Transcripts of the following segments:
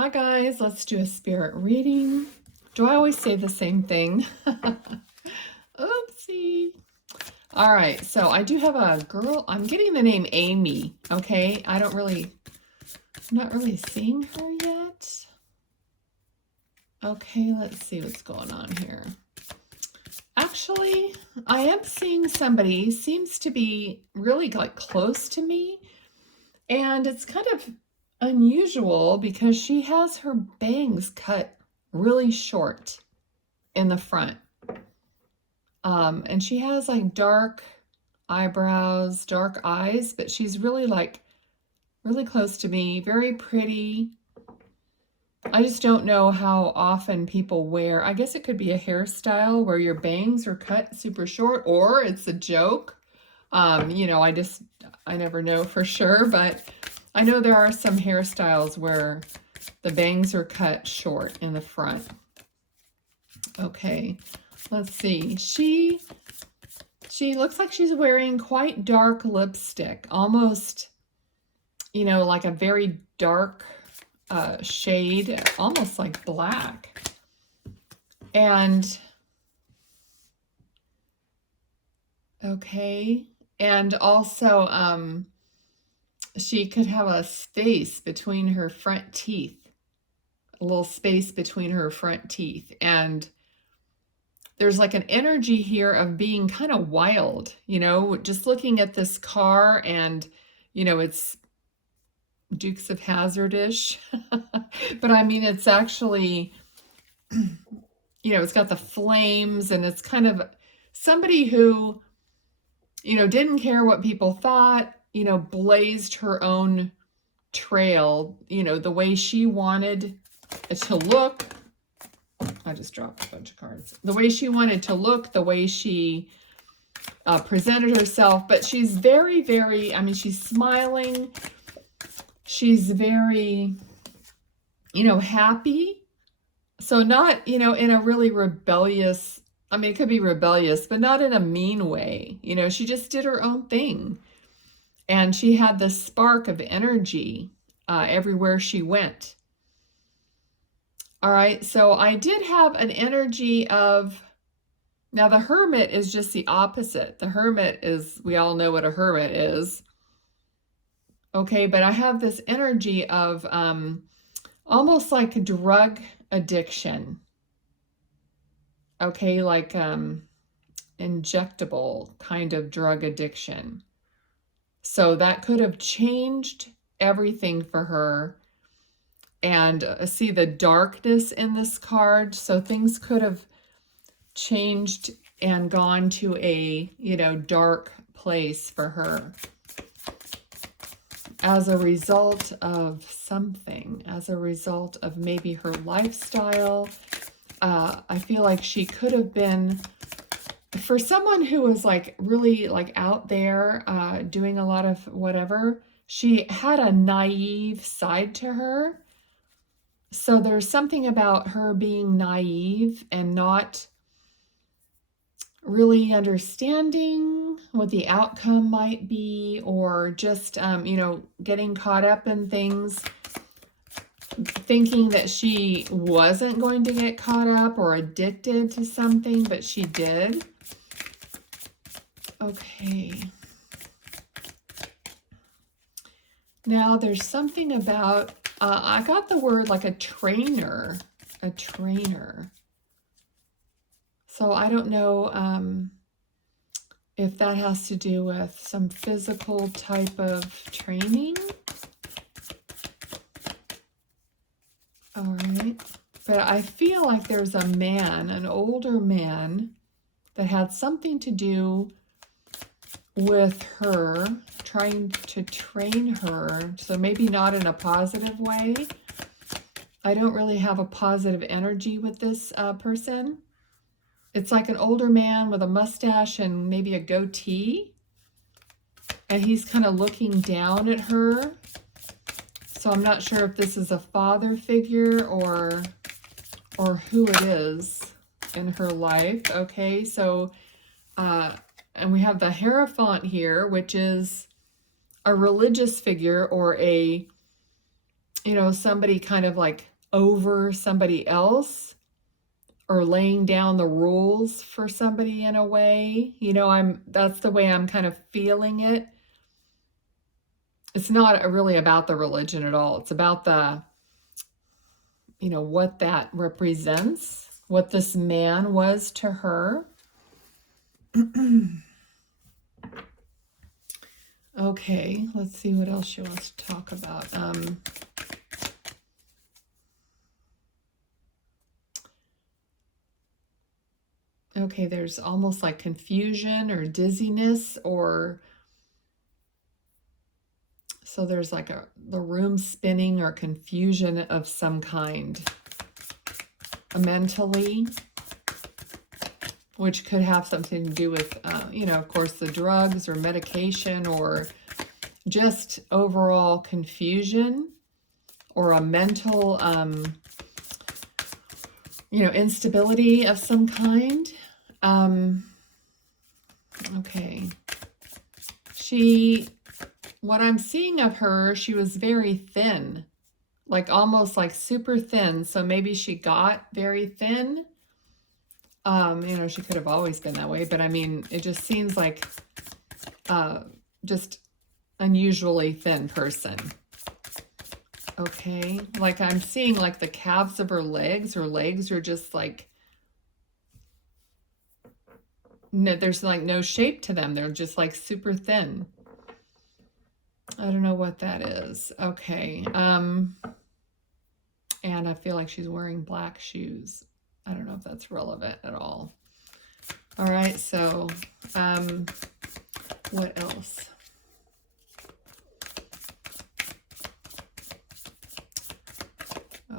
Hi guys, let's do a spirit reading. Do I always say the same thing? Oopsie. All right, so I do have a girl. I'm getting the name Amy, okay? I'm not really seeing her yet. Okay, let's see what's going on here. Actually, I am seeing somebody, seems to be really like close to me, and it's kind of unusual because she has her bangs cut really short in the front. And she has like dark eyebrows, dark eyes, but she's really close to me, very pretty. I just don't know how often people wear, I guess it could be a hairstyle where your bangs are cut super short, or it's a joke. You know, I never know for sure, but I know there are some hairstyles where the bangs are cut short in the front. Okay, let's see. She looks like she's wearing quite dark lipstick, almost, you know, like a very dark shade, almost like black. And, okay, and also, she could have a space between her front teeth, a little space between her front teeth. And there's like an energy here of being kind of wild, you know, just looking at this car and, you know, it's Dukes of Hazzard-ish. But I mean, it's actually, you know, it's got the flames, and it's kind of somebody who, you know, didn't care what people thought, you know, blazed her own trail, you know, the way she wanted it to look. I just dropped a bunch of cards. The way she wanted to look, the way she presented herself. But she's very, very, I mean, she's smiling. She's very, you know, happy. So not, you know, in a really rebellious, I mean, it could be rebellious, but not in a mean way. You know, she just did her own thing. And she had this spark of energy everywhere she went. All right, so I did have an energy of, now the Hermit is just the opposite. The Hermit is, we all know what a Hermit is. Okay, but I have this energy of almost like drug addiction. Okay, like injectable kind of drug addiction. So that could have changed everything for her. And see the darkness in this card. So things could have changed and gone to a, you know, dark place for her as a result of something, as a result of maybe her lifestyle. I feel like she could have been, for someone who was like really like out there doing a lot of whatever, she had a naive side to her. So there's something about her being naive and not really understanding what the outcome might be, or just, you know, getting caught up in things, thinking that she wasn't going to get caught up or addicted to something, but she did. Okay. Now there's something about, I got the word like a trainer. So I don't know if that has to do with some physical type of training. All right. But I feel like there's a man, an older man, that had something to do with her, trying to train her. So maybe not in a positive way. I don't really have a positive energy with this person. It's like an older man with a mustache and maybe a goatee. And he's kind of looking down at her. So I'm not sure if this is a father figure or who it is in her life. Okay, so, and we have the Hierophant here, which is a religious figure, or a, you know, somebody kind of like over somebody else or laying down the rules for somebody in a way. You know, that's the way I'm kind of feeling it. It's not really about the religion at all. It's about the, you know, what that represents, what this man was to her. Okay, let's see what else she wants to talk about. Okay, there's almost like confusion or dizziness, or so there's like the room spinning or confusion of some kind mentally, which could have something to do with, you know, of course, the drugs or medication, or just overall confusion, or a mental, you know, instability of some kind. Okay. What I'm seeing of her, she was very thin, like almost like super thin. So maybe she got very thin. You know, she could have always been that way, but I mean, it just seems like just unusually thin person. Okay, like I'm seeing like the calves of her legs are just like, no, there's like no shape to them. They're just like super thin. I don't know what that is. Okay. And I feel like she's wearing black shoes. I don't know if that's relevant at all. All right, so what else?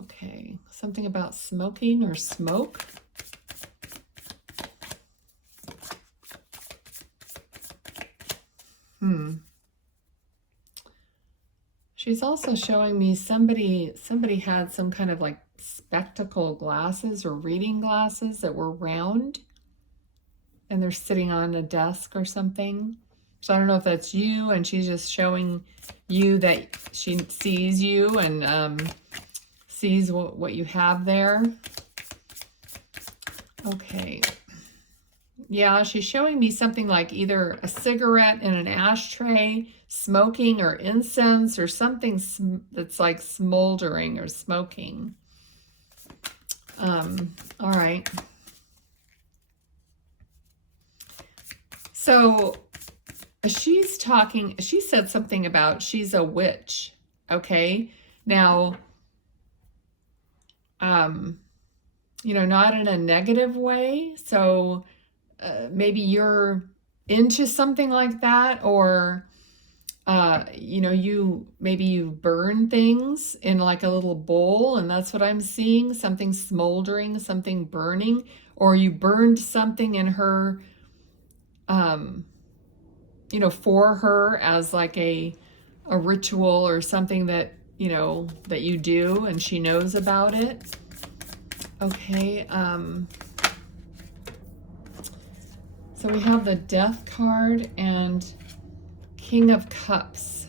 Okay, something about smoking or smoke. She's also showing me somebody had some kind of like spectacle glasses or reading glasses that were round, and they're sitting on a desk or something. So I don't know if that's you, and she's just showing you that she sees you and sees what you have there. Okay. Yeah, she's showing me something like either a cigarette in an ashtray, smoking, or incense, or something that's like smoldering or smoking. All right. So she said something about she's a witch. Okay. Now, you know, not in a negative way. So maybe you're into something like that, or you know, maybe you burn things in like a little bowl, and that's what I'm seeing, something smoldering, something burning, or you burned something in her, you know, for her as like a ritual or something that, you know, that you do and she knows about it. Okay. So we have the Death card and King of Cups.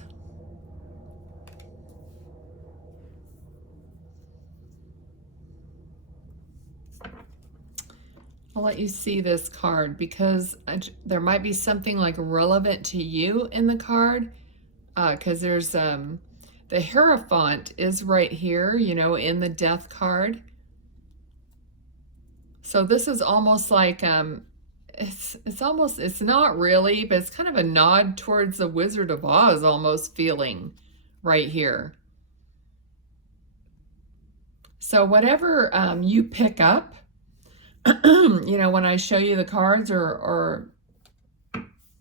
I'll let you see this card because there might be something like relevant to you in the card, because there's the Hierophant is right here, you know, in the Death card. So this is almost like it's not really, but it's kind of a nod towards the Wizard of Oz almost feeling right here. So whatever you pick up, you know, when I show you the cards, or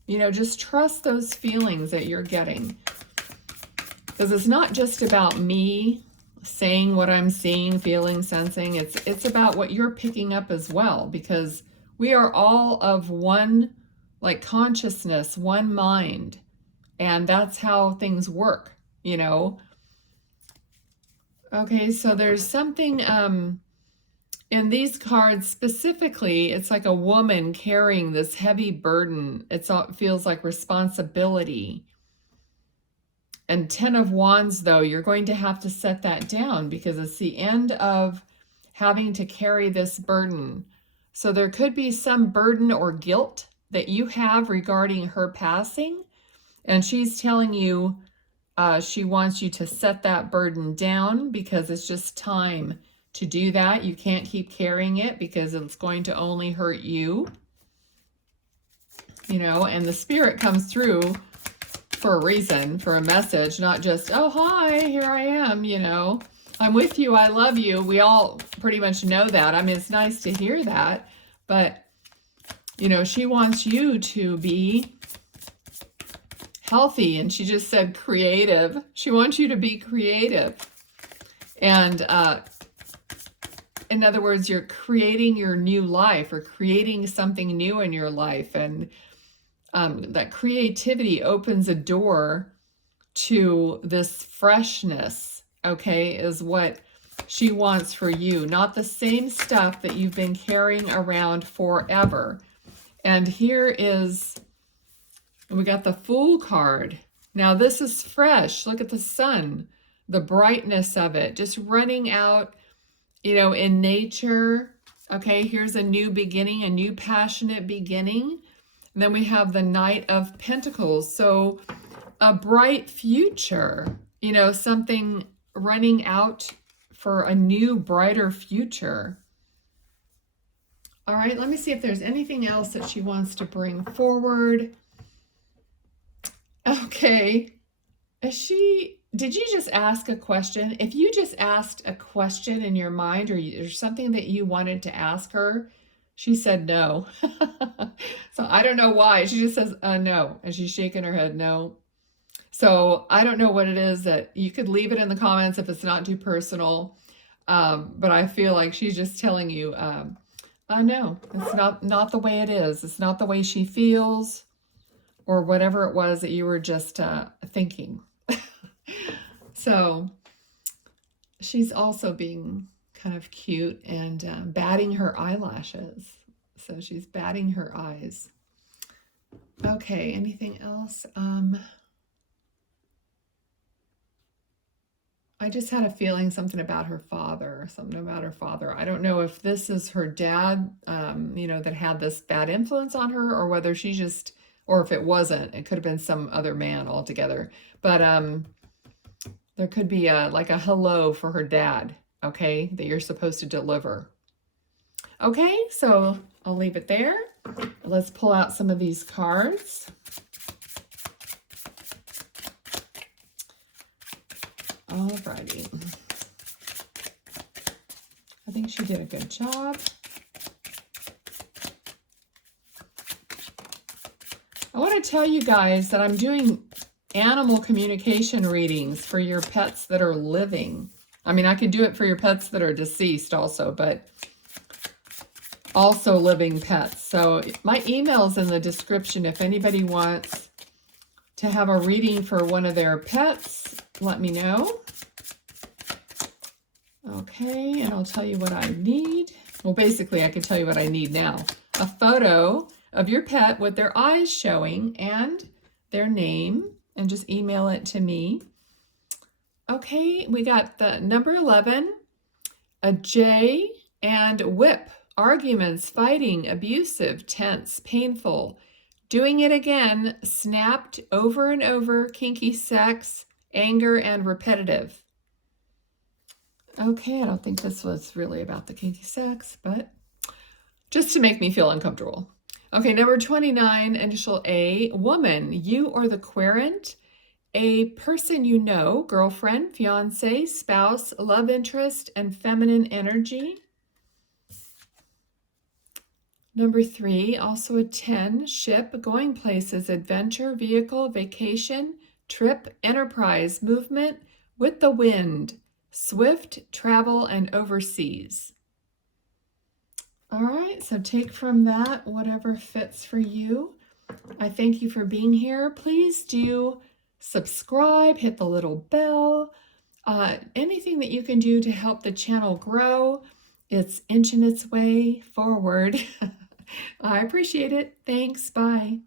you know, just trust those feelings that you're getting, because it's not just about me saying what I'm seeing, feeling, sensing. It's about what you're picking up as well, because we are all of one, like, consciousness, one mind, and that's how things work, you know. Okay, so there's something in these cards specifically, it's like a woman carrying this heavy burden. It feels like responsibility. And 10 of Wands, though, you're going to have to set that down because it's the end of having to carry this burden. So there could be some burden or guilt that you have regarding her passing. And she's telling you she wants you to set that burden down because it's just time to do that. You can't keep carrying it because it's going to only hurt you. You know, and the spirit comes through for a reason, for a message, not just, oh, hi, here I am, you know. I'm with you, I love you. We all pretty much know that. I mean, it's nice to hear that, but, you know, she wants you to be healthy, and she just said creative. She wants you to be creative. And in other words, you're creating your new life or creating something new in your life, and that creativity opens a door to this freshness, okay, is what she wants for you. Not the same stuff that you've been carrying around forever. And here is, we got the Fool card. Now this is fresh. Look at the sun, the brightness of it, just running out, you know, in nature. Okay, here's a new beginning, a new passionate beginning. And then we have the Knight of Pentacles. So a bright future, you know, something running out for a new, brighter future. All right, let me see if there's anything else that she wants to bring forward. Okay. Did you just ask a question? If you just asked a question in your mind, or something that you wanted to ask her, she said no. So I don't know why. She just says no. And she's shaking her head no. So I don't know what it is. That you could leave it in the comments if it's not too personal. But I feel like she's just telling you, no, it's not the way it is. It's not the way she feels, or whatever it was that you were just thinking. So she's also being kind of cute and batting her eyelashes. So she's batting her eyes. Okay, anything else? I just had a feeling something about her father, I don't know if this is her dad, you know, that had this bad influence on her, or whether she just, or if it wasn't, it could have been some other man altogether. But there could be like a hello for her dad, okay, that you're supposed to deliver. Okay, so I'll leave it there. Let's pull out some of these cards. Alrighty. I think she did a good job. I want to tell you guys that I'm doing animal communication readings for your pets that are living. I mean, I could do it for your pets that are deceased also, but also living pets. So my email's in the description. If anybody wants to have a reading for one of their pets, let me know. Okay, and I'll tell you what I need. Well, basically, I can tell you what I need now. A photo of your pet with their eyes showing and their name, and just email it to me. Okay, we got the number 11, a J, and whip. Arguments, fighting, abusive, tense, painful, doing it again, snapped, over and over, kinky sex, anger, and repetitive. Okay, I don't think this was really about the kinky sex, but just to make me feel uncomfortable. Okay, number 29, initial A, woman, you or the querent, a person you know, girlfriend, fiance, spouse, love interest, and feminine energy. Number 3, also a 10, ship, going places, adventure, vehicle, vacation, trip, enterprise, movement, with the wind, swift, travel, and overseas. All right, so take from that whatever fits for you. I thank you for being here. Please do subscribe, hit the little bell. Anything that you can do to help the channel grow, it's inching its way forward. I appreciate it. Thanks. Bye.